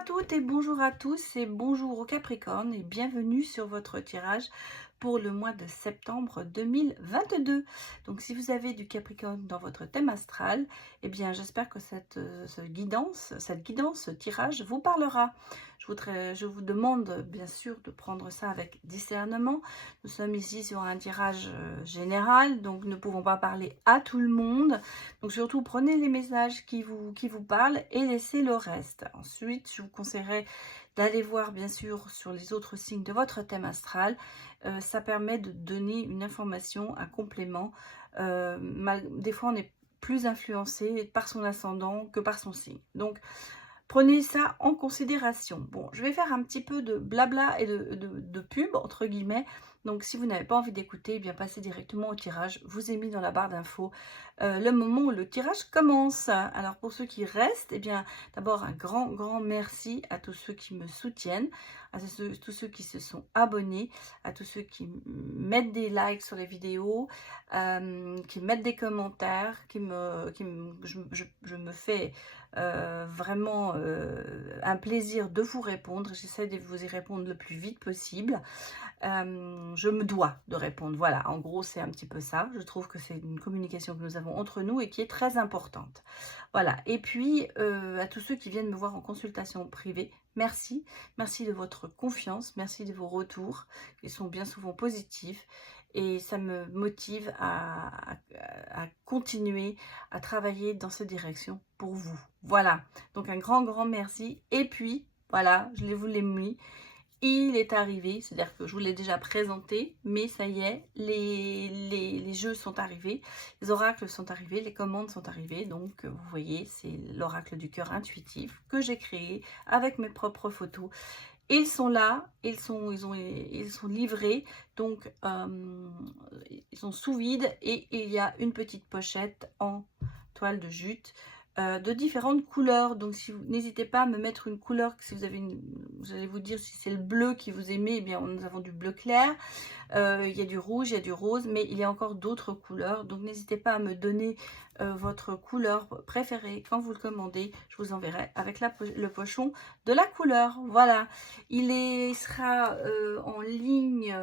à toutes et bonjour à tous et bonjour aux Capricornes et bienvenue sur votre tirage pour le mois de septembre 2022. Donc si vous avez du Capricorne dans votre thème astral, eh bien j'espère que cette guidance, ce tirage vous parlera. Je vous demande bien sûr de prendre ça avec discernement. Nous sommes ici sur un tirage général, donc nous ne pouvons pas parler à tout le monde. Donc surtout prenez les messages qui vous parlent et laissez le reste. Ensuite, je vous conseillerais d'aller voir bien sûr sur les autres signes de votre thème astral. Ça permet de donner une information, un complément. Des fois, on est plus influencé par son ascendant que par son signe. Donc, prenez ça en considération. Bon, je vais faire un petit peu de blabla et de pub, entre guillemets. Donc, si vous n'avez pas envie d'écouter, eh bien passez directement au tirage. Je vous ai mis dans la barre d'infos le moment où le tirage commence. Alors, pour ceux qui restent, eh bien, d'abord, un grand merci à tous ceux qui me soutiennent, à tous ceux qui se sont abonnés, à tous ceux qui mettent des likes sur les vidéos, qui mettent des commentaires, je me fais vraiment un plaisir de vous répondre. J'essaie de vous y répondre le plus vite possible. Je me dois de répondre. Voilà, en gros, c'est un petit peu ça. Je trouve que c'est une communication que nous avons entre nous et qui est très importante. Voilà, et puis à tous ceux qui viennent me voir en consultation privée, merci. Merci de votre confiance, merci de vos retours, qui sont bien souvent positifs. Et ça me motive à continuer à travailler dans cette direction pour vous. Voilà, donc un grand merci. Et puis, voilà, je vous l'ai mis. Il est arrivé, c'est-à-dire que je vous l'ai déjà présenté, mais ça y est, les jeux sont arrivés, les oracles sont arrivés, les commandes sont arrivées. Donc, vous voyez, c'est l'oracle du cœur intuitif que j'ai créé avec mes propres photos. Ils sont là, ils sont livrés, donc ils sont sous vide et il y a une petite pochette en toile de jute de différentes couleurs. Donc si vous n'hésitez pas à me mettre une couleur, si vous avez vous allez vous dire si c'est le bleu qui vous aimez, eh bien nous avons du bleu clair, il y a du rouge, il y a du rose, mais il y a encore d'autres couleurs. Donc n'hésitez pas à me donner votre couleur préférée quand vous le commandez. Je vous enverrai avec le pochon de la couleur. Voilà, il sera en ligne,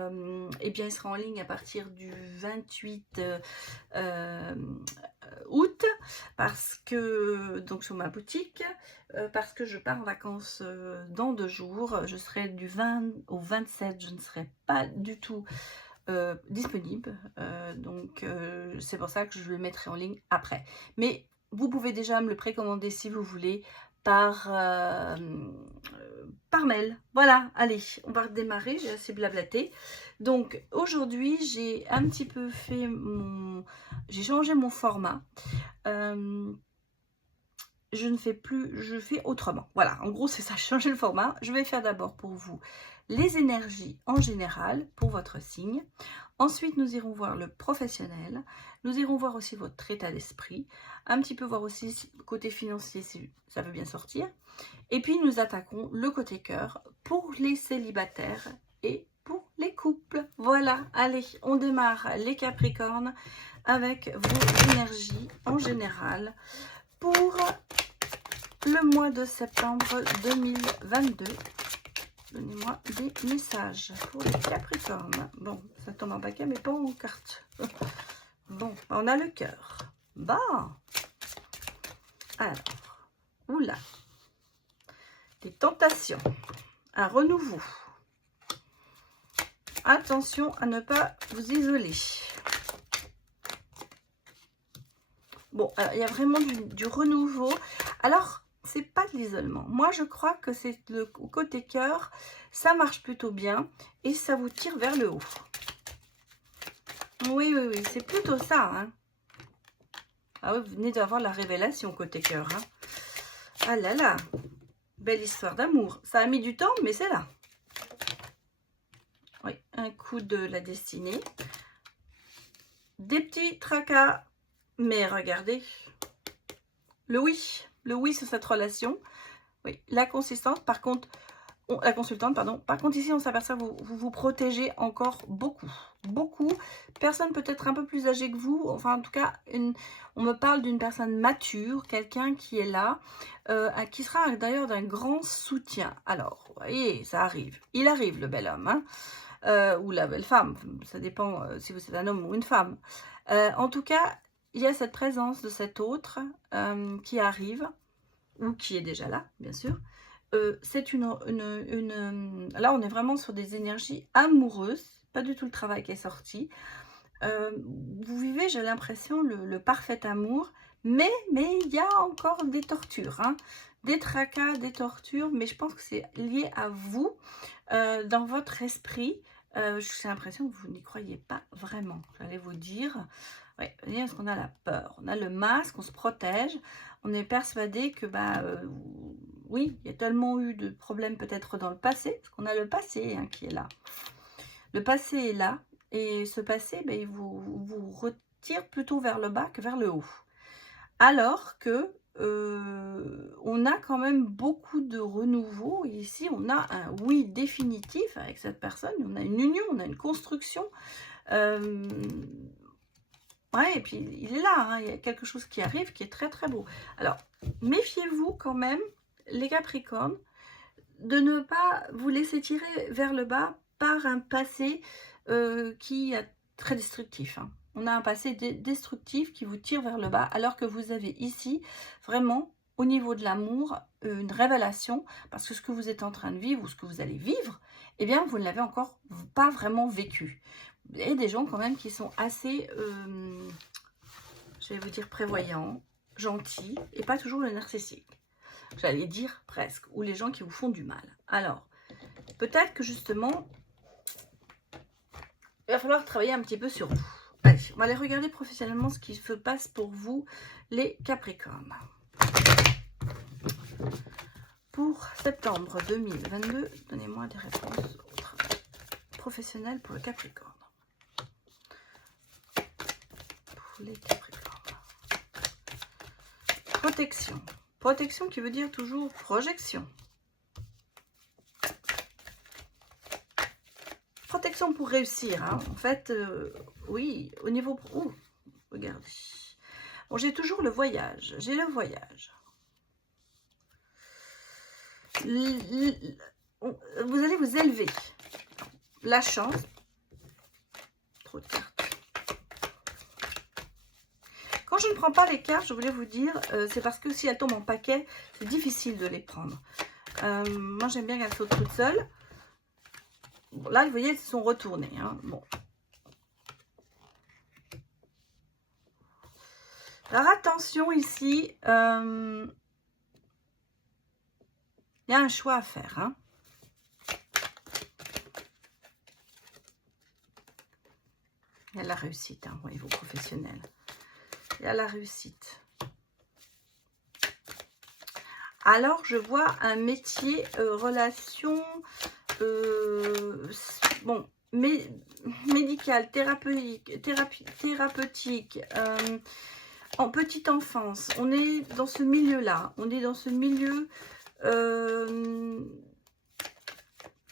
eh bien il sera en ligne à partir du 28 août, parce que donc sur ma boutique, parce que je pars en vacances dans 2 jours. Je serai du 20 au 27, je ne serai pas du tout disponible, donc c'est pour ça que je le mettrai en ligne après. Mais vous pouvez déjà me le précommander si vous voulez par mail. Voilà, allez, on va redémarrer, j'ai assez blablaté. Donc aujourd'hui, j'ai un petit peu fait j'ai changé mon format. Je ne fais plus, je fais autrement. Voilà, en gros, c'est ça, changer le format. Je vais faire d'abord pour vous les énergies en général pour votre signe. Ensuite, nous irons voir le professionnel. Nous irons voir aussi votre état d'esprit. Un petit peu voir aussi côté financier si ça veut bien sortir. Et puis, nous attaquons le côté cœur pour les célibataires et pour les couples. Voilà, allez, on démarre les Capricornes avec vos énergies en général pour le mois de septembre 2022. Donnez-moi des messages pour les Capricornes. Bon, ça tombe en paquet, mais pas en carte. Bon, on a le cœur. Bon. Alors, oula. Des tentations. Un renouveau. Attention à ne pas vous isoler. Bon, alors, il y a vraiment du renouveau. Alors, c'est pas de l'isolement. Moi, je crois que c'est le côté cœur. Ça marche plutôt bien et ça vous tire vers le haut. Oui, c'est plutôt ça. Hein. Ah oui, vous venez d'avoir la révélation côté cœur. Hein. Ah là là, belle histoire d'amour. Ça a mis du temps, mais c'est là. Oui, un coup de la destinée. Des petits tracas, mais regardez. Le oui sur cette relation. Oui, la consistance. Par contre, la consultante, pardon. Par contre, ici, on s'aperçoit que vous protégez encore beaucoup. Beaucoup. Personne peut-être un peu plus âgée que vous. Enfin, en tout cas, on me parle d'une personne mature, quelqu'un qui est là, qui sera d'ailleurs d'un grand soutien. Alors, vous voyez, ça arrive. Il arrive, le bel homme, hein, ou la belle femme. Ça dépend si vous êtes un homme ou une femme. En tout cas, il y a cette présence de cet autre qui arrive, ou qui est déjà là, bien sûr. C'est là, on est vraiment sur des énergies amoureuses, pas du tout le travail qui est sorti. Vous vivez, j'ai l'impression, le parfait amour, mais il y a encore des tortures, hein, des tracas, des tortures, mais je pense que c'est lié à vous, dans votre esprit. J'ai l'impression que vous n'y croyez pas vraiment, j'allais vous dire. Ouais, parce qu'on a la peur, on a le masque, on se protège, on est persuadé que, oui, il y a tellement eu de problèmes peut-être dans le passé, parce qu'on a le passé hein, qui est là. Le passé est là, et ce passé, il vous retire plutôt vers le bas que vers le haut. Alors que on a quand même beaucoup de renouveau. Ici, on a un oui définitif avec cette personne, on a une union, on a une construction. Ouais, et puis il est là, hein, il y a quelque chose qui arrive qui est très très beau. Alors, méfiez-vous quand même, les Capricornes, de ne pas vous laisser tirer vers le bas par un passé qui est très destructif. Hein. On a un passé destructif qui vous tire vers le bas, alors que vous avez ici, vraiment, au niveau de l'amour, une révélation, parce que ce que vous êtes en train de vivre, ou ce que vous allez vivre, eh bien, vous ne l'avez encore pas vraiment vécu. Et des gens quand même qui sont assez, je vais vous dire, prévoyants, gentils, et pas toujours le narcissique. J'allais dire presque, ou les gens qui vous font du mal. Alors, peut-être que justement, il va falloir travailler un petit peu sur vous. Allez, on va aller regarder professionnellement ce qui se passe pour vous, les Capricornes. Pour septembre 2022, donnez-moi des réponses professionnelles pour le Capricorne. Pour les Capricornes. Protection. Protection qui veut dire toujours projection. Protection pour réussir. Hein. En fait, oui, au niveau... Ouh, regardez. Bon, j'ai toujours le voyage. J'ai le voyage. Vous allez vous élever. La chance. Trop de cartes. Quand je ne prends pas les cartes, je voulais vous dire, c'est parce que si elles tombent en paquet, c'est difficile de les prendre. Moi, j'aime bien qu'elles sautent toutes seules. Bon, là, vous voyez, elles se sont retournées. Hein. Bon. Alors, attention ici. Il y a un choix à faire. Hein. Il y a la réussite, hein, au niveau professionnel. Il y a la réussite. Alors, je vois un métier, relation, bon, médical, thérapeutique, en petite enfance. On est dans ce milieu-là. On est dans ce milieu,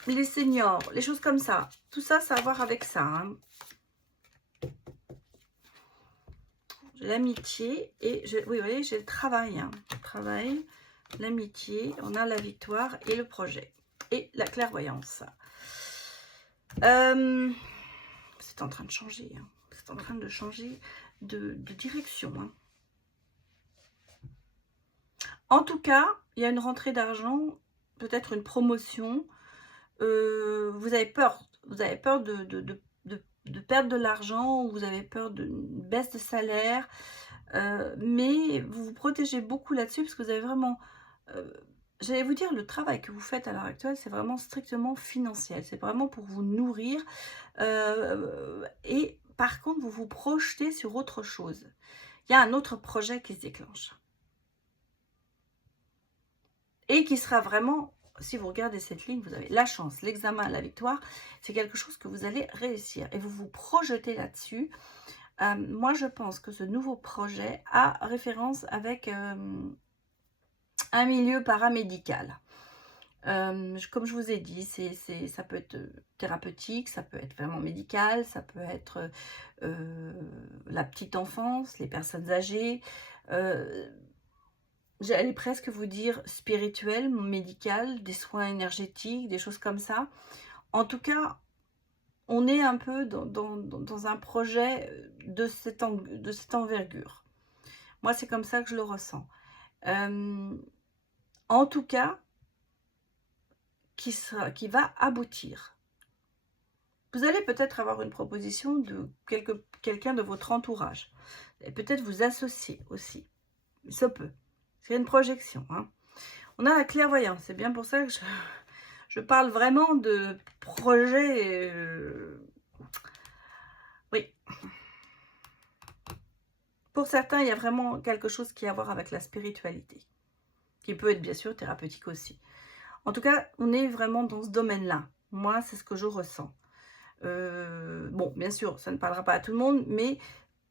les seniors, les choses comme ça. Tout ça, ça a à voir avec ça. Hein. J'ai l'amitié et, oui, vous voyez, j'ai le travail. Hein. Le travail, l'amitié, on a la victoire et le projet. Et la clairvoyance. C'est en train de changer. Hein. C'est en train de changer de direction. Hein. En tout cas, il y a une rentrée d'argent, peut-être une promotion. Vous avez peur. Vous avez peur de perdre de l'argent, ou vous avez peur d'une baisse de salaire. Mais vous vous protégez beaucoup là-dessus, parce que vous avez vraiment... j'allais vous dire, le travail que vous faites à l'heure actuelle, c'est vraiment strictement financier. C'est vraiment pour vous nourrir. Et par contre, vous vous projetez sur autre chose. Il y a un autre projet qui se déclenche. Et qui sera vraiment, si vous regardez cette ligne, vous avez la chance, l'examen, la victoire. C'est quelque chose que vous allez réussir. Et vous vous projetez là-dessus. Moi, je pense que ce nouveau projet a référence avec... un milieu paramédical. Comme je vous ai dit, ça peut être thérapeutique, ça peut être vraiment médical, ça peut être la petite enfance, les personnes âgées. euh, J'allais presque vous dire spirituel, médical, des soins énergétiques, des choses comme ça. En tout cas, on est un peu dans un projet de cette envergure. Moi, c'est comme ça que je le ressens. En tout cas, qui va aboutir. Vous allez peut-être avoir une proposition de quelqu'un de votre entourage. Et peut-être vous associer aussi. Ça peut. C'est une projection. Hein. On a la clairvoyance. C'est bien pour ça que je parle vraiment de projet. Oui. Pour certains, il y a vraiment quelque chose qui a à voir avec la spiritualité. Qui peut être bien sûr thérapeutique aussi. En tout cas, on est vraiment dans ce domaine-là. Moi, c'est ce que je ressens. Bon, bien sûr, ça ne parlera pas à tout le monde, mais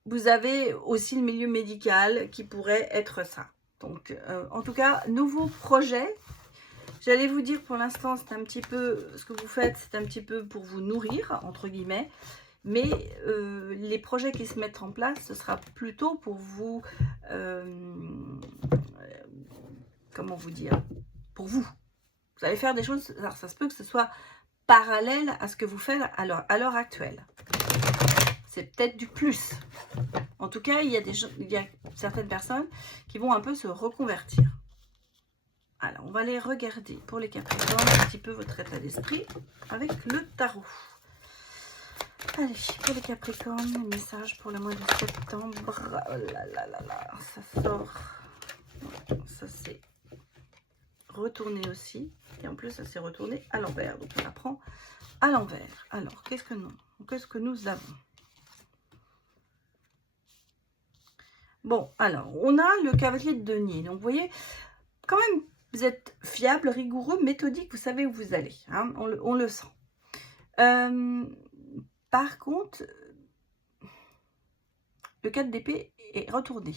vous avez aussi le milieu médical qui pourrait être ça. Donc, en tout cas, nouveau projet. J'allais vous dire pour l'instant, c'est un petit peu, ce que vous faites, c'est un petit peu pour vous nourrir, entre guillemets. Mais les projets qui se mettent en place, ce sera plutôt pour vous, comment vous dire, pour vous. Vous allez faire des choses, alors ça se peut que ce soit parallèle à ce que vous faites à l'heure actuelle. C'est peut-être du plus. En tout cas, il y a certaines personnes qui vont un peu se reconvertir. Alors, on va aller regarder pour les Capricornes un petit peu votre état d'esprit avec le tarot. Allez, pour les Capricornes, les messages pour le mois de septembre. Oh là là là là, ça sort. Ça s'est retourné aussi. Et en plus, ça s'est retourné à l'envers. Donc, on la prend à l'envers. Alors, qu'est-ce que nous avons? Bon, alors, on a le cavalier de denier. Donc, vous voyez, quand même, vous êtes fiable, rigoureux, méthodique, vous savez où vous allez. Hein, on le sent. Par contre, le 4 d'épée est retourné.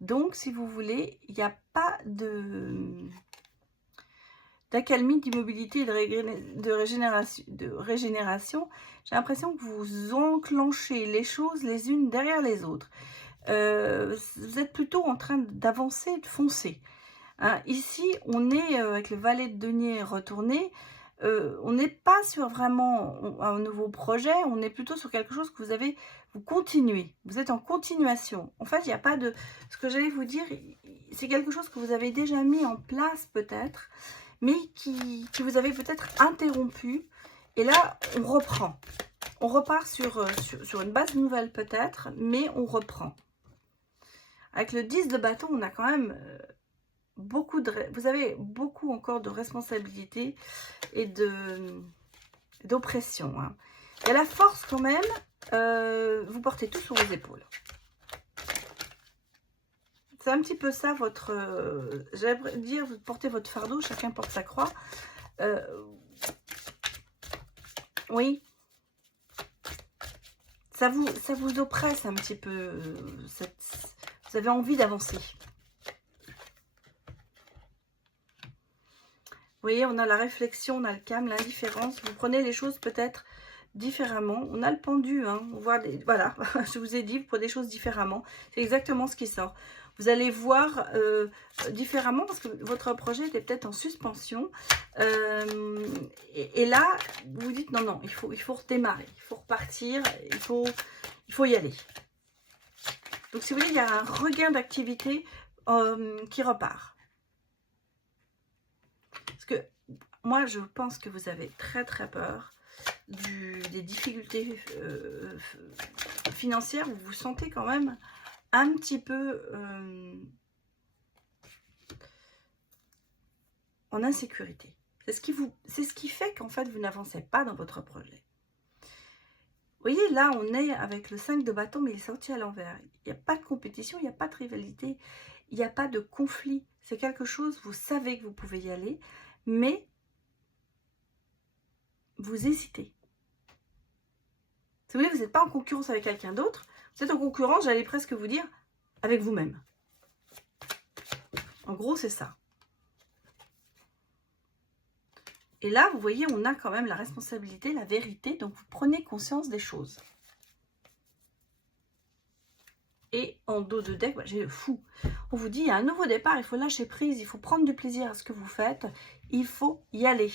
Donc, si vous voulez, il n'y a pas d'accalmie, d'immobilité et de régénération. J'ai l'impression que vous enclenchez les choses les unes derrière les autres. Vous êtes plutôt en train d'avancer, de foncer. Hein, ici, on est avec le valet de denier retourné. On n'est pas sur vraiment un nouveau projet, on est plutôt sur quelque chose que vous continuez, vous êtes en continuation. En fait, il n'y a pas de... Ce que j'allais vous dire, c'est quelque chose que vous avez déjà mis en place peut-être, mais qui vous avez peut-être interrompu. Et là, on reprend. On repart sur une base nouvelle peut-être, mais on reprend. Avec le 10 de bâton, on a quand même... vous avez beaucoup encore de responsabilités et d'oppression. Hein. Il y a la force quand même, vous portez tout sur vos épaules. C'est un petit peu ça votre... j'aimerais dire, vous portez votre fardeau, chacun porte sa croix. Oui. Ça vous oppresse un petit peu. Vous avez envie d'avancer. Vous voyez, on a la réflexion, on a le calme, l'indifférence. Vous prenez les choses peut-être différemment. On a le pendu, hein. On voit voilà, je vous ai dit, vous prenez les choses différemment. C'est exactement ce qui sort. Vous allez voir différemment parce que votre projet était peut-être en suspension. Et là, vous vous dites non, il faut redémarrer, il faut repartir, il faut y aller. Donc, si vous voulez, il y a un regain d'activité qui repart. Parce que moi, je pense que vous avez très très peur des difficultés financières. Vous vous sentez quand même un petit peu en insécurité. C'est ce qui fait qu'en fait, vous n'avancez pas dans votre projet. Vous voyez, là, on est avec le 5 de bâton, mais il est sorti à l'envers. Il n'y a pas de compétition, il n'y a pas de rivalité, il n'y a pas de conflit. C'est quelque chose, vous savez que vous pouvez y aller, mais vous hésitez. Si vous voulez, vous n'êtes pas en concurrence avec quelqu'un d'autre, vous êtes en concurrence, j'allais presque vous dire, avec vous-même. En gros, c'est ça. Et là, vous voyez, on a quand même la responsabilité, la vérité. Donc, vous prenez conscience des choses. Et en dos de deck, j'ai le fou. On vous dit, il y a un nouveau départ, il faut lâcher prise, il faut prendre du plaisir à ce que vous faites. Il faut y aller.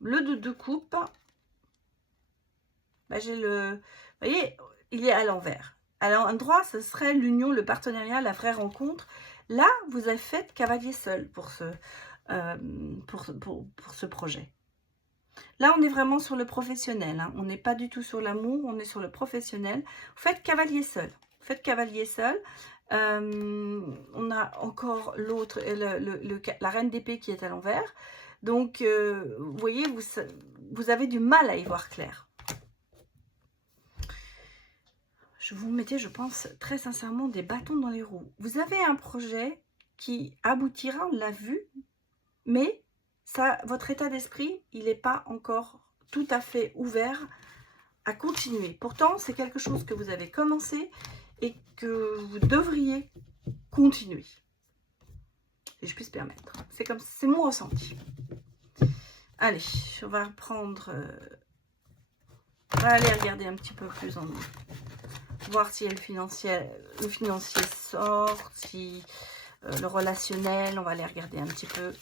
Le 2 de coupe, j'ai le... Vous voyez, il est à l'envers. À l'endroit, ce serait l'union, le partenariat, la vraie rencontre. Là, vous avez fait cavalier seul pour ce projet. Là, on est vraiment sur le professionnel. Hein. On n'est pas du tout sur l'amour, on est sur le professionnel. Vous faites cavalier seul. Faites cavalier seul. On a encore l'autre, la reine d'épée qui est à l'envers. Donc, vous voyez, vous avez du mal à y voir clair. Je vous mettais, je pense, très sincèrement, des bâtons dans les roues. Vous avez un projet qui aboutira, on l'a vu, mais ça, votre état d'esprit, il n'est pas encore tout à fait ouvert à continuer. Pourtant, c'est quelque chose que vous avez commencé et que vous devriez continuer. Si je puis se permettre. C'est mon ressenti. Allez, on va reprendre... on va aller regarder un petit peu plus en voir si le financier sort, si le relationnel, on va aller regarder un petit peu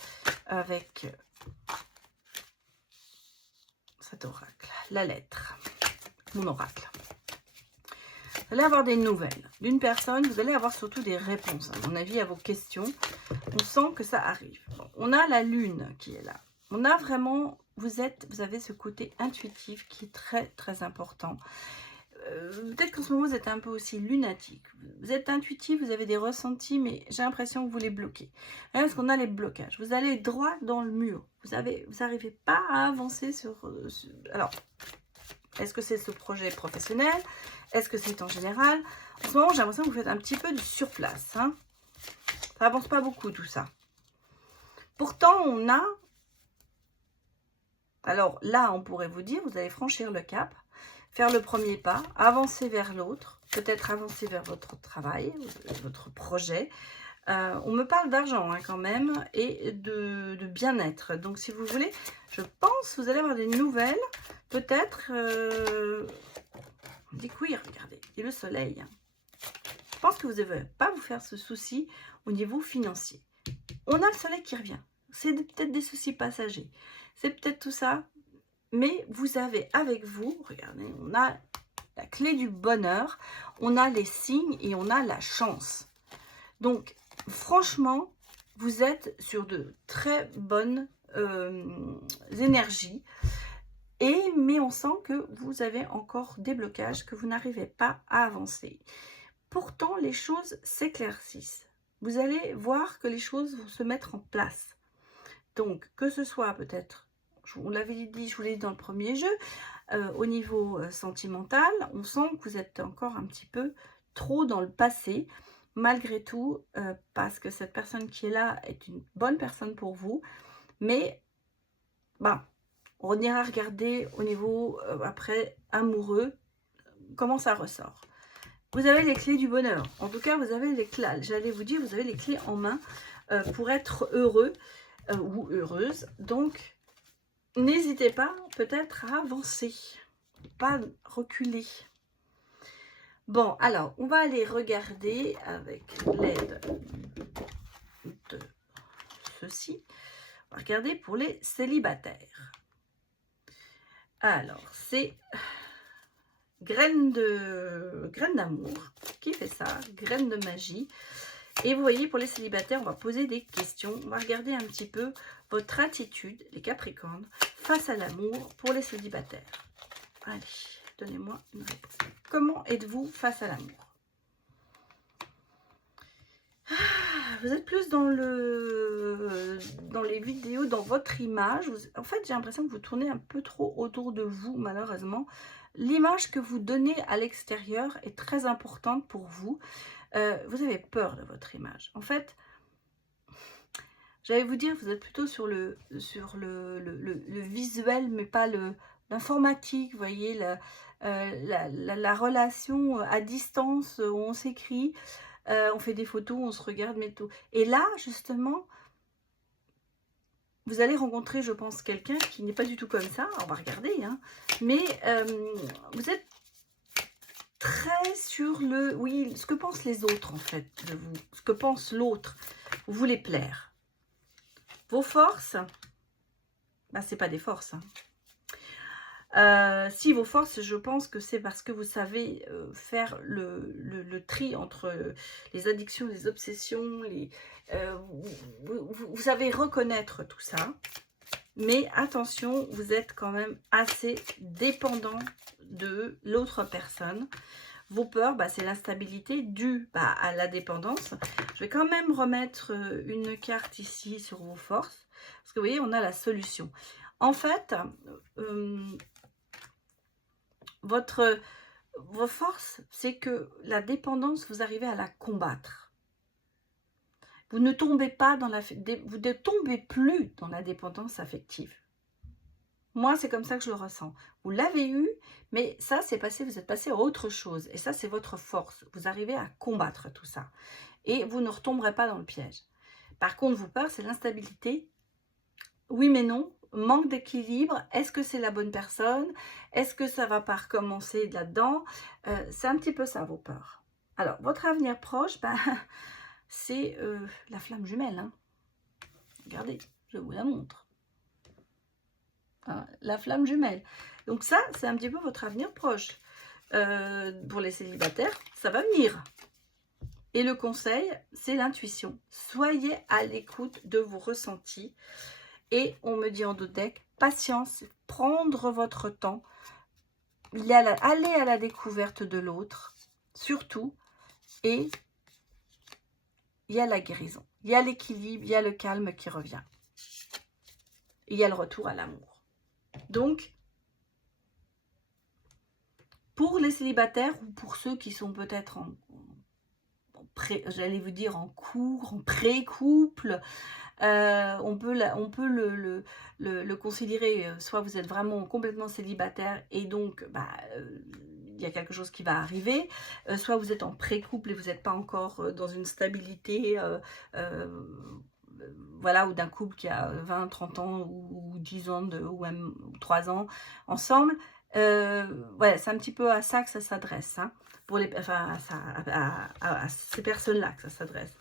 avec cet oracle, la lettre, mon oracle. Vous allez avoir des nouvelles d'une personne, vous allez avoir surtout des réponses, à mon avis, à vos questions. On sent que ça arrive. Bon, on a la lune qui est là. On a vraiment, vous avez ce côté intuitif qui est très, très important. Peut-être qu'en ce moment, vous êtes un peu aussi lunatique. Vous êtes intuitif, vous avez des ressentis, mais j'ai l'impression que vous les bloquez. Parce qu'on a les blocages. Vous allez droit dans le mur. Vous n'arrivez pas à avancer alors, est-ce que c'est ce projet professionnel? Est-ce que c'est en général? En ce moment, j'ai l'impression que vous faites un petit peu de surplace. Hein. Ça n'avance pas beaucoup, tout ça. Pourtant, on a... Alors là, on pourrait vous dire, vous allez franchir le cap, faire le premier pas, avancer vers l'autre, peut-être avancer vers votre travail, votre projet. On me parle d'argent hein, quand même et de bien-être. Donc si vous voulez, je pense que vous allez avoir des nouvelles. Peut-être... on dit que oui, regardez, et le soleil. Je pense que vous ne devez pas vous faire ce souci au niveau financier. On a le soleil qui revient. C'est peut-être des soucis passagers. C'est peut-être tout ça. Mais vous avez avec vous, regardez, on a la clé du bonheur, on a les signes et on a la chance. Donc, franchement, vous êtes sur de très bonnes énergies. Mais on sent que vous avez encore des blocages, que vous n'arrivez pas à avancer. Pourtant, les choses s'éclaircissent. Vous allez voir que les choses vont se mettre en place. Donc, que ce soit peut-être, on l'avait dit, je vous l'ai dit dans le premier jeu, au niveau sentimental, on sent que vous êtes encore un petit peu trop dans le passé, malgré tout, parce que cette personne qui est là est une bonne personne pour vous, mais on ira regarder au niveau, après, amoureux, comment ça ressort. Vous avez les clés du bonheur. En tout cas, vous avez les clés, j'allais vous dire, vous avez les clés en main pour être heureux ou heureuse. Donc, n'hésitez pas peut-être à avancer, pas reculer. Bon, alors, on va aller regarder avec l'aide de ceci. On va regarder pour les célibataires. Alors, c'est graine d'amour qui fait ça, graine de magie. Et vous voyez, pour les célibataires, on va poser des questions. On va regarder un petit peu votre attitude, les Capricornes, face à l'amour pour les célibataires. Allez, donnez-moi une réponse. Comment êtes-vous face à l'amour? Vous êtes plus dans les vidéos, dans votre image. En fait, j'ai l'impression que vous tournez un peu trop autour de vous, malheureusement. L'image que vous donnez à l'extérieur est très importante pour vous. Vous avez peur de votre image. En fait, j'allais vous dire, vous êtes plutôt sur le visuel, mais pas l'informatique, vous voyez, la relation à distance, où on s'écrit, on fait des photos, on se regarde, mais tout. Et là, justement, vous allez rencontrer, je pense, quelqu'un qui n'est pas du tout comme ça. On va regarder, hein. Mais vous êtes très sur le... Oui, ce que pensent les autres, en fait, de vous. Ce que pense l'autre. Vous voulez plaire. Vos forces, bah, c'est pas des forces, hein. Si vos forces, je pense que c'est parce que vous savez faire le tri entre les addictions, les obsessions, vous savez reconnaître tout ça. Mais attention, vous êtes quand même assez dépendant de l'autre personne. Vos peurs, bah, c'est l'instabilité due à la dépendance. Je vais quand même remettre une carte ici sur vos forces. Parce que vous voyez, on a la solution. En fait, vos forces, c'est que la dépendance, vous arrivez à la combattre. Vous ne tombez pas dans vous ne tombez plus dans la dépendance affective. Moi, c'est comme ça que je le ressens. Vous l'avez eu, mais ça, c'est passé, vous êtes passé à autre chose. Et ça, c'est votre force. Vous arrivez à combattre tout ça. Et vous ne retomberez pas dans le piège. Par contre, vos peurs, c'est l'instabilité. Oui, mais non. Manque d'équilibre. Est-ce que c'est la bonne personne? Est-ce que ça va pas recommencer là-dedans? C'est un petit peu ça, vos peurs. Alors, votre avenir proche, ben, c'est la flamme jumelle. Hein. Regardez, je vous la montre. Hein, la flamme jumelle. Donc ça, c'est un petit peu votre avenir proche. Pour les célibataires, ça va venir. Et le conseil, c'est l'intuition. Soyez à l'écoute de vos ressentis. Et on me dit en dos de deck, patience, prendre votre temps, aller à la découverte de l'autre, surtout, et il y a la guérison, il y a l'équilibre, il y a le calme qui revient. Et il y a le retour à l'amour. Donc, pour les célibataires ou pour ceux qui sont peut-être j'allais vous dire en cours, en pré-couple, on peut le considérer, soit vous êtes vraiment complètement célibataire et donc il y a quelque chose qui va arriver, soit vous êtes en pré-couple et vous n'êtes pas encore dans une stabilité, voilà, ou d'un couple qui a 20, 30 ans ou 10 ans ou même 3 ans ensemble. Ouais, c'est un petit peu à ça que ça s'adresse, hein, pour à ces personnes-là que ça s'adresse.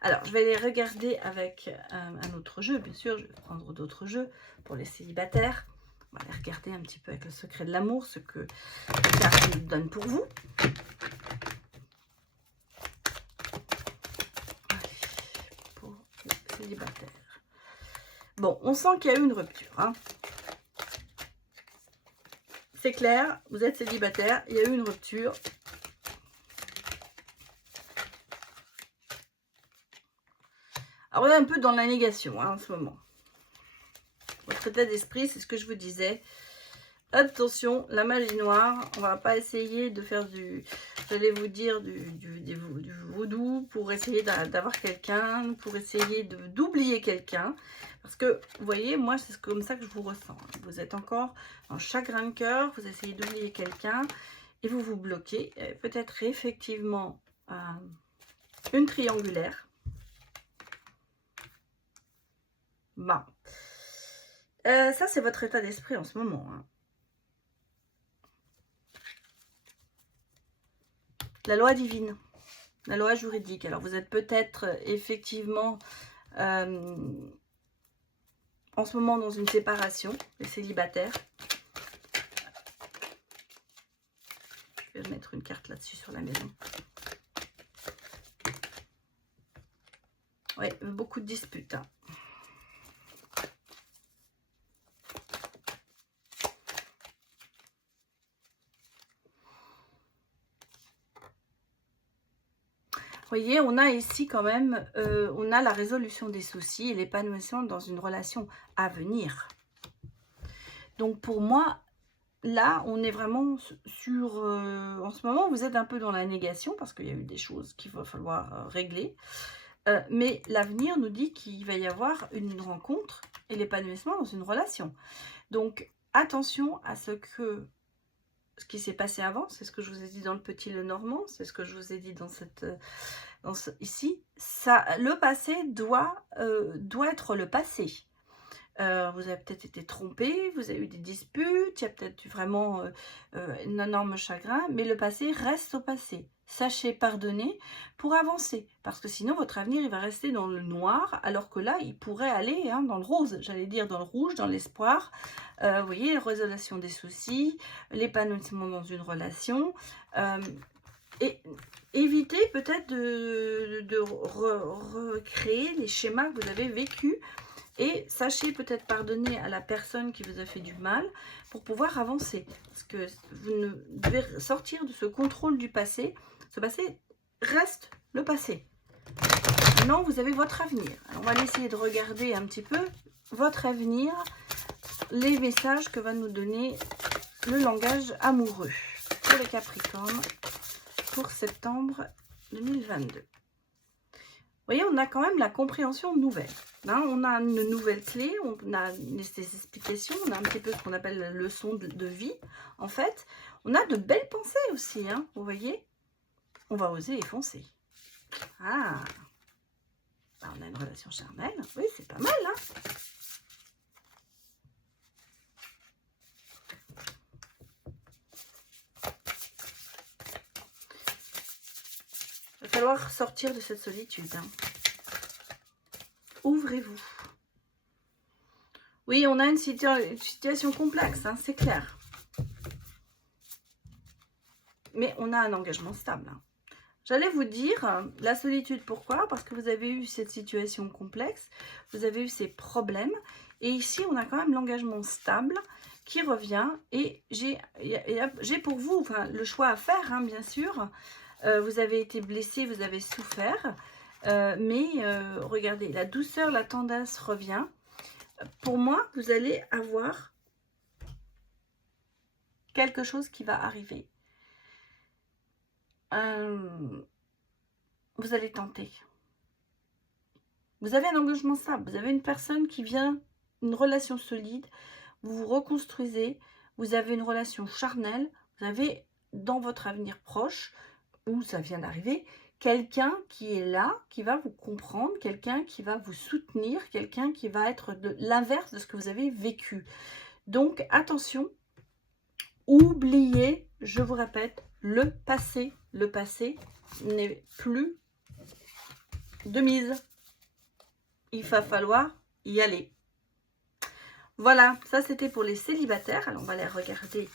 Alors, je vais les regarder avec un autre jeu, bien sûr. Je vais prendre d'autres jeux pour les célibataires. On va les regarder un petit peu avec le secret de l'amour, ce que la carte nous donne pour vous. Allez, pour les célibataires. Bon, on sent qu'il y a eu une rupture. Hein. C'est clair, vous êtes célibataire, il y a eu une rupture. Alors, on est un peu dans la négation hein, en ce moment. Votre état d'esprit, c'est ce que je vous disais. Attention, la magie noire, on va pas essayer de faire j'allais vous dire, du vaudou pour essayer d'avoir quelqu'un, pour essayer d'oublier quelqu'un. Parce que, vous voyez, moi, c'est comme ça que je vous ressens. Vous êtes encore en chagrin de cœur, vous essayez d'oublier quelqu'un et vous vous bloquez. Peut-être effectivement une triangulaire. Bon. Ça, c'est votre état d'esprit en ce moment. Hein. La loi divine, la loi juridique. Alors, vous êtes peut-être effectivement en ce moment dans une séparation, les célibataires. Je vais mettre une carte là-dessus sur la maison. Oui, beaucoup de disputes. Hein. Vous voyez, on a ici quand même, on a la résolution des soucis et l'épanouissement dans une relation à venir. Donc pour moi, là, on est vraiment sur... en ce moment, vous êtes un peu dans la négation parce qu'il y a eu des choses qu'il va falloir régler. Mais l'avenir nous dit qu'il va y avoir une rencontre et l'épanouissement dans une relation. Donc attention à ce qui s'est passé avant, c'est ce que je vous ai dit dans le Petit Lenormand, c'est ce que je vous ai dit dans ici. Ça, le passé doit être le passé. Vous avez peut-être été trompé, vous avez eu des disputes, il y a peut-être eu vraiment un énorme chagrin, mais le passé reste au passé. Sachez pardonner pour avancer, parce que sinon votre avenir il va rester dans le noir, alors que là il pourrait aller dans le rose, j'allais dire dans le rouge, dans l'espoir. Vous voyez, résolution des soucis, l'épanouissement dans une relation, et évitez peut-être de recréer les schémas que vous avez vécus. Et sachez peut-être pardonner à la personne qui vous a fait du mal pour pouvoir avancer. Parce que vous ne devez sortir de ce contrôle du passé. Ce passé reste le passé. Maintenant, vous avez votre avenir. Alors, on va essayer de regarder un petit peu votre avenir, les messages que va nous donner le langage amoureux pour les Capricornes pour septembre 2022. Vous voyez, on a quand même la compréhension nouvelle. On a une nouvelle clé, on a des explications, on a un petit peu ce qu'on appelle la leçon de vie. En fait, on a de belles pensées aussi, vous voyez. On va oser et foncer. Ah, on a une relation charnelle. Oui, c'est pas mal, Il va falloir sortir de cette solitude. Ouvrez-vous. Oui, on a une situation complexe, c'est clair. Mais on a un engagement stable. J'allais vous dire, la solitude, pourquoi? Parce que vous avez eu cette situation complexe, vous avez eu ces problèmes. Et ici, on a quand même l'engagement stable qui revient. Et j'ai pour vous le choix à faire, bien sûr. Vous avez été blessé, vous avez souffert. Mais regardez, la douceur, la tendresse revient. Pour moi, vous allez avoir quelque chose qui va arriver. Vous allez tenter. Vous avez un engagement stable, vous avez une personne qui vient, une relation solide, vous vous reconstruisez, vous avez une relation charnelle, vous avez dans votre avenir proche, où ça vient d'arriver, quelqu'un qui est là, qui va vous comprendre, quelqu'un qui va vous soutenir, quelqu'un qui va être de l'inverse de ce que vous avez vécu. Donc attention, oubliez, je vous répète, le passé. Le passé n'est plus de mise. Il va falloir y aller. Voilà, ça c'était pour les célibataires. Alors on va les regarder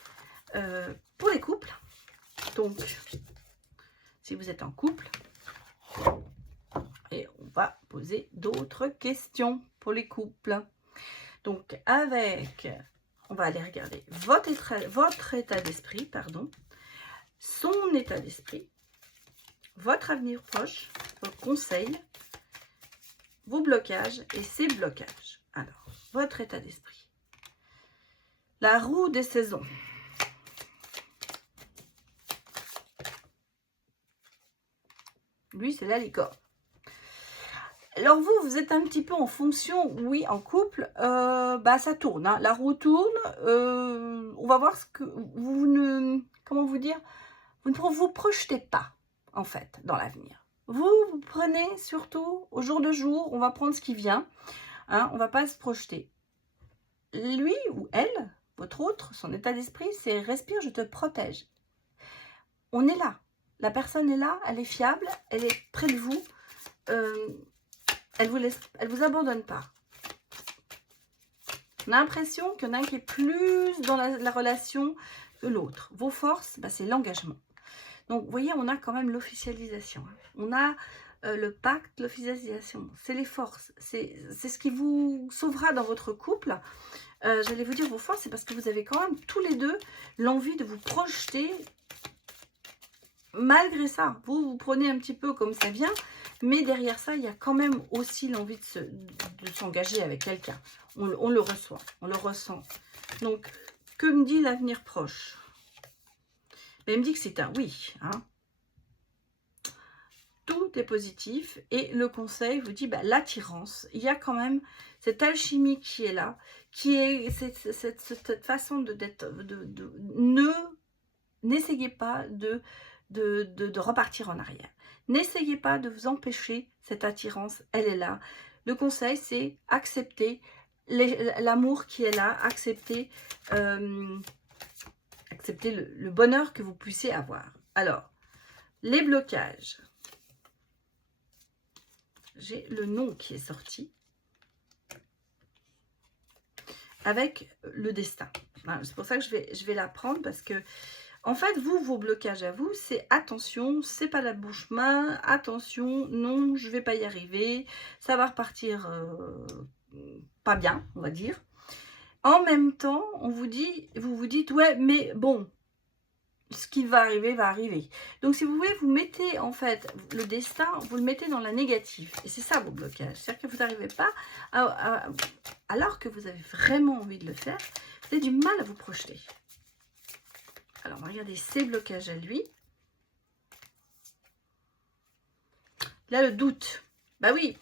pour les couples. Donc, si vous êtes en couple, et on va poser d'autres questions pour les couples. Donc, on va aller regarder votre état d'esprit, pardon, son état d'esprit, votre avenir proche, vos conseils, vos blocages et ses blocages. Alors, votre état d'esprit. La roue des saisons. Lui, c'est la licorne. Alors vous êtes un petit peu en fonction, oui, en couple, ça tourne, la roue tourne, on va voir ce que vous ne, comment vous dire, vous ne vous projetez pas, en fait, dans l'avenir. Vous prenez surtout au jour le jour, on va prendre ce qui vient, on ne va pas se projeter. Lui ou elle, votre autre, son état d'esprit, c'est respire, je te protège. On est là, la personne est là, elle est fiable, elle est près de vous, elle vous abandonne pas. On a l'impression qu'il y en a un qui est plus dans la relation que l'autre. Vos forces, c'est l'engagement. Donc, vous voyez, on a quand même l'officialisation. On a le pacte, l'officialisation. C'est les forces. C'est ce qui vous sauvera dans votre couple. J'allais vous dire vos forces, c'est parce que vous avez quand même tous les deux l'envie de vous projeter. Malgré ça, vous prenez un petit peu comme ça vient. Mais derrière ça, il y a quand même aussi l'envie de s'engager avec quelqu'un. On le reçoit, on le ressent. Donc, que me dit l'avenir proche? Il me dit que c'est un oui. Tout est positif. Et le conseil vous dit, l'attirance. Il y a quand même cette alchimie qui est là. Qui est cette façon d'être. N'essayez pas de repartir en arrière. N'essayez pas de vous empêcher, cette attirance, elle est là. Le conseil, c'est accepter, l'amour qui est là, acceptez, acceptez le bonheur que vous puissiez avoir. Alors, les blocages. J'ai le nom qui est sorti. Avec le destin. C'est pour ça que je vais la prendre parce que, en fait, vos blocages à vous, c'est attention, c'est pas la bouche-main, attention, non, je vais pas y arriver, ça va repartir pas bien, on va dire. En même temps, on vous dit, vous vous dites, ouais, mais bon, ce qui va arriver, va arriver. Donc, si vous voulez, vous mettez, en fait, le destin, vous le mettez dans la négative. Et c'est ça, vos blocages. C'est-à-dire que vous n'arrivez pas, alors que vous avez vraiment envie de le faire, vous avez du mal à vous projeter. Alors, on va regarder ses blocages à lui. Là, le doute. Bah oui,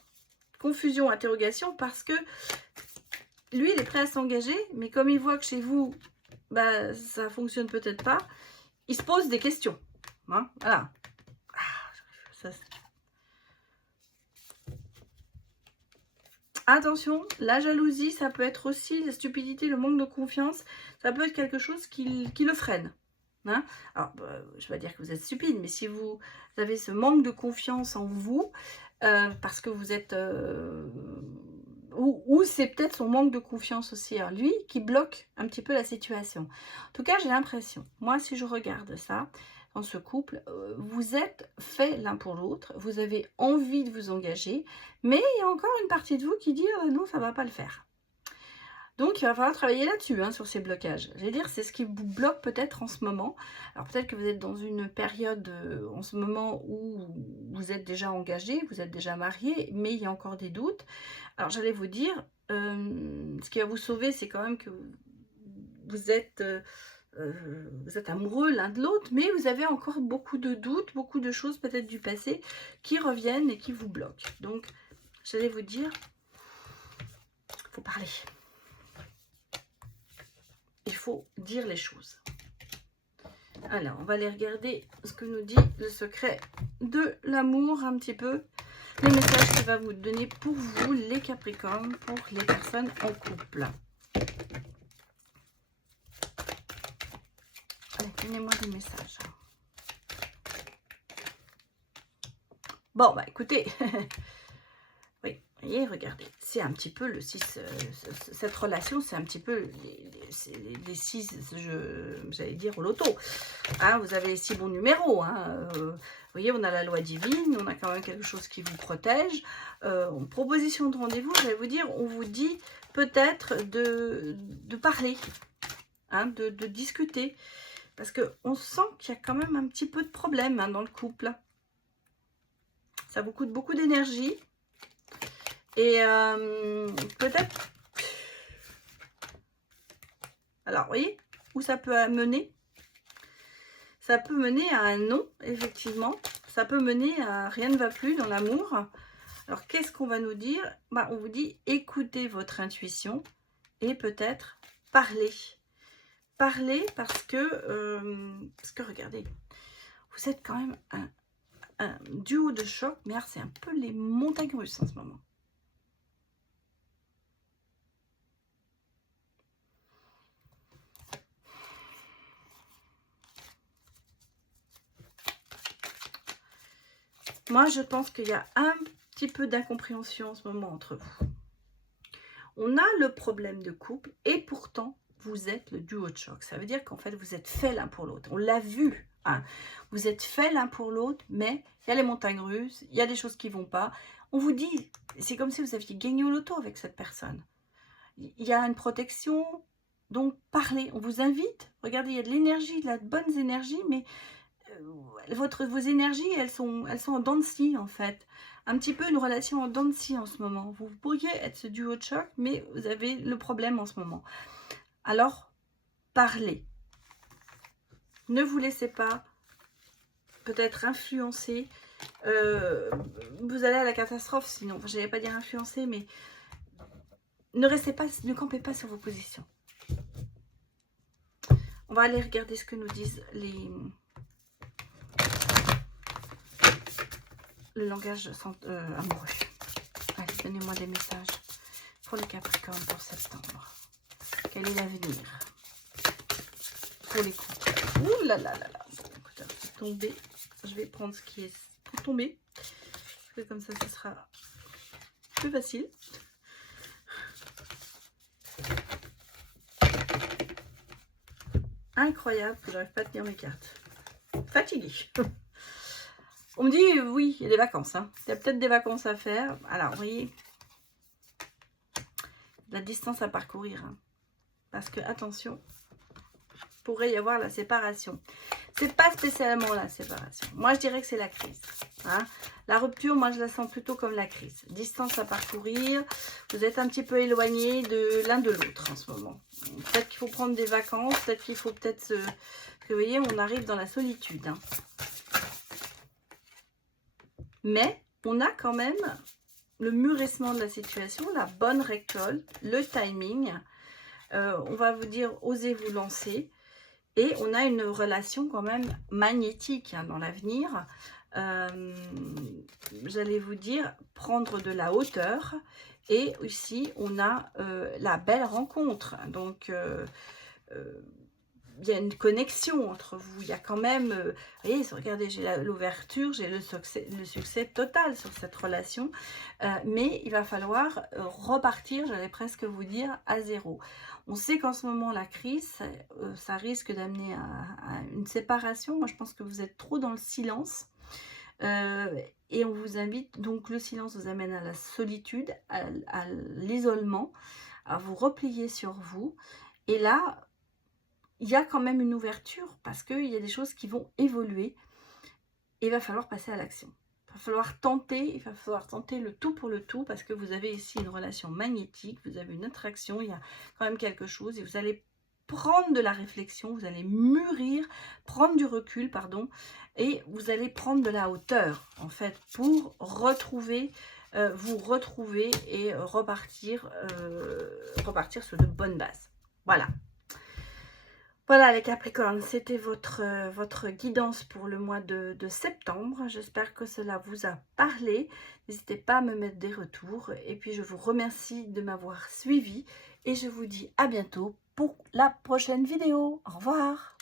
confusion, interrogation, parce que lui, il est prêt à s'engager, mais comme il voit que chez vous, bah, ça fonctionne peut-être pas, il se pose des questions. Hein, voilà. Ça, attention, la jalousie, ça peut être aussi la stupidité, le manque de confiance. Ça peut être quelque chose qui le freine. Hein, alors, je ne vais pas dire que vous êtes stupide, mais si vous avez ce manque de confiance en vous, parce que vous êtes... ou c'est peut-être son manque de confiance aussi en lui qui bloque un petit peu la situation. En tout cas, j'ai l'impression, moi, si je regarde ça, dans ce couple, vous êtes faits l'un pour l'autre, vous avez envie de vous engager, mais il y a encore une partie de vous qui dit non, ça ne va pas le faire. Donc, il va falloir travailler là-dessus, hein, sur ces blocages. Je vais dire, c'est ce qui vous bloque peut-être en ce moment. Alors, peut-être que vous êtes dans une période en ce moment où vous êtes déjà engagé, vous êtes déjà marié, mais il y a encore des doutes. Alors, j'allais vous dire, ce qui va vous sauver, c'est quand même que vous êtes amoureux l'un de l'autre, mais vous avez encore beaucoup de doutes, beaucoup de choses peut-être du passé qui reviennent et qui vous bloquent. Donc, j'allais vous dire, il faut parler. Il faut dire les choses. Alors, on va aller regarder ce que nous dit le secret de l'amour un petit peu. Les messages qu'il va vous donner pour vous, les Capricornes, pour les personnes en couple. Allez, donnez-moi des messages. Bon, bah écoutez, oui, vous voyez, regardez, c'est un petit peu le 6, cette relation, c'est un petit peu les 6, j'allais dire au loto. Hein, vous avez les 6 bons numéros. Hein, vous voyez, on a la loi divine, on a quand même quelque chose qui vous protège. En proposition de rendez-vous, je vais vous dire, on vous dit peut-être de parler, hein, de discuter. Parce qu'on sent qu'il y a quand même un petit peu de problème, hein, dans le couple. Ça vous coûte beaucoup d'énergie. Et peut-être... Alors, vous voyez où ça peut mener? Ça peut mener à un non, effectivement. Ça peut mener à rien ne va plus dans l'amour. Alors, qu'est-ce qu'on va nous dire? Bah, on vous dit, écoutez votre intuition et peut-être parler. Parler parce que regardez, vous êtes quand même un duo de choc, mais c'est un peu les montagnes russes en ce moment. Moi, je pense qu'il y a un petit peu d'incompréhension en ce moment entre vous. On a le problème de couple et pourtant, vous êtes le duo de choc. Ça veut dire qu'en fait, vous êtes faits l'un pour l'autre. On l'a vu. Hein. Vous êtes faits l'un pour l'autre, mais il y a les montagnes russes, il y a des choses qui ne vont pas. On vous dit, c'est comme si vous aviez gagné au loto avec cette personne. Il y a une protection, donc parlez. On vous invite. Regardez, il y a de l'énergie, de la bonne énergie, mais... vos énergies, elles sont en dents de scie, en fait. Un petit peu une relation en dents de scie en ce moment. Vous pourriez être ce duo de choc, mais vous avez le problème en ce moment. Alors, parlez. Ne vous laissez pas peut-être influencer. Vous allez à la catastrophe, sinon. Enfin, je n'allais pas dire influencer, mais ne campez pas sur vos positions. On va aller regarder ce que nous disent le langage amoureux. Allez, donnez-moi des messages. pour les Capricornes pour septembre? Quel est l'avenir pour les couples? Ouh là là là là. Bon, écoute, je vais tomber. Je vais prendre ce qui est pour tomber. Comme ça, ce sera plus facile. Incroyable que j'arrive pas à tenir mes cartes. Fatiguée. On me dit, oui, il y a des vacances. Hein. Il y a peut-être des vacances à faire. Alors, vous voyez, la distance à parcourir. Hein. Parce que, attention, pourrait y avoir la séparation. C'est pas spécialement la séparation. Moi, je dirais que c'est la crise. Hein. La rupture, moi, je la sens plutôt comme la crise. Distance à parcourir. Vous êtes un petit peu éloigné de l'un de l'autre en ce moment. Peut-être qu'il faut prendre des vacances. Peut-être qu'il faut se... Vous voyez, on arrive dans la solitude. Hein. Mais on a quand même le mûrissement de la situation, la bonne récolte, le timing. On va vous dire, osez vous lancer. Et on a une relation quand même magnétique hein, dans l'avenir. J'allais vous dire, prendre de la hauteur. Et ici, on a la belle rencontre. Donc, il y a une connexion entre vous. Il y a quand même, vous voyez, regardez, j'ai l'ouverture, j'ai le succès total sur cette relation. Mais il va falloir repartir, j'allais presque vous dire, à zéro. On sait qu'en ce moment, la crise, ça risque d'amener à une séparation. Moi, je pense que vous êtes trop dans le silence. Et on vous invite, donc le silence vous amène à la solitude, à l'isolement, à vous replier sur vous. Et là, il y a quand même une ouverture parce qu'il y a des choses qui vont évoluer. Et il va falloir passer à l'action. Il va falloir tenter le tout pour le tout parce que vous avez ici une relation magnétique, vous avez une attraction, il y a quand même quelque chose et vous allez prendre de la réflexion, vous allez mûrir, prendre du recul, pardon, et vous allez prendre de la hauteur en fait pour retrouver, vous retrouver et repartir sur de bonnes bases. Voilà. Voilà les Capricornes, c'était votre guidance pour le mois de septembre. J'espère que cela vous a parlé. N'hésitez pas à me mettre des retours. Et puis je vous remercie de m'avoir suivi. Et je vous dis à bientôt pour la prochaine vidéo. Au revoir.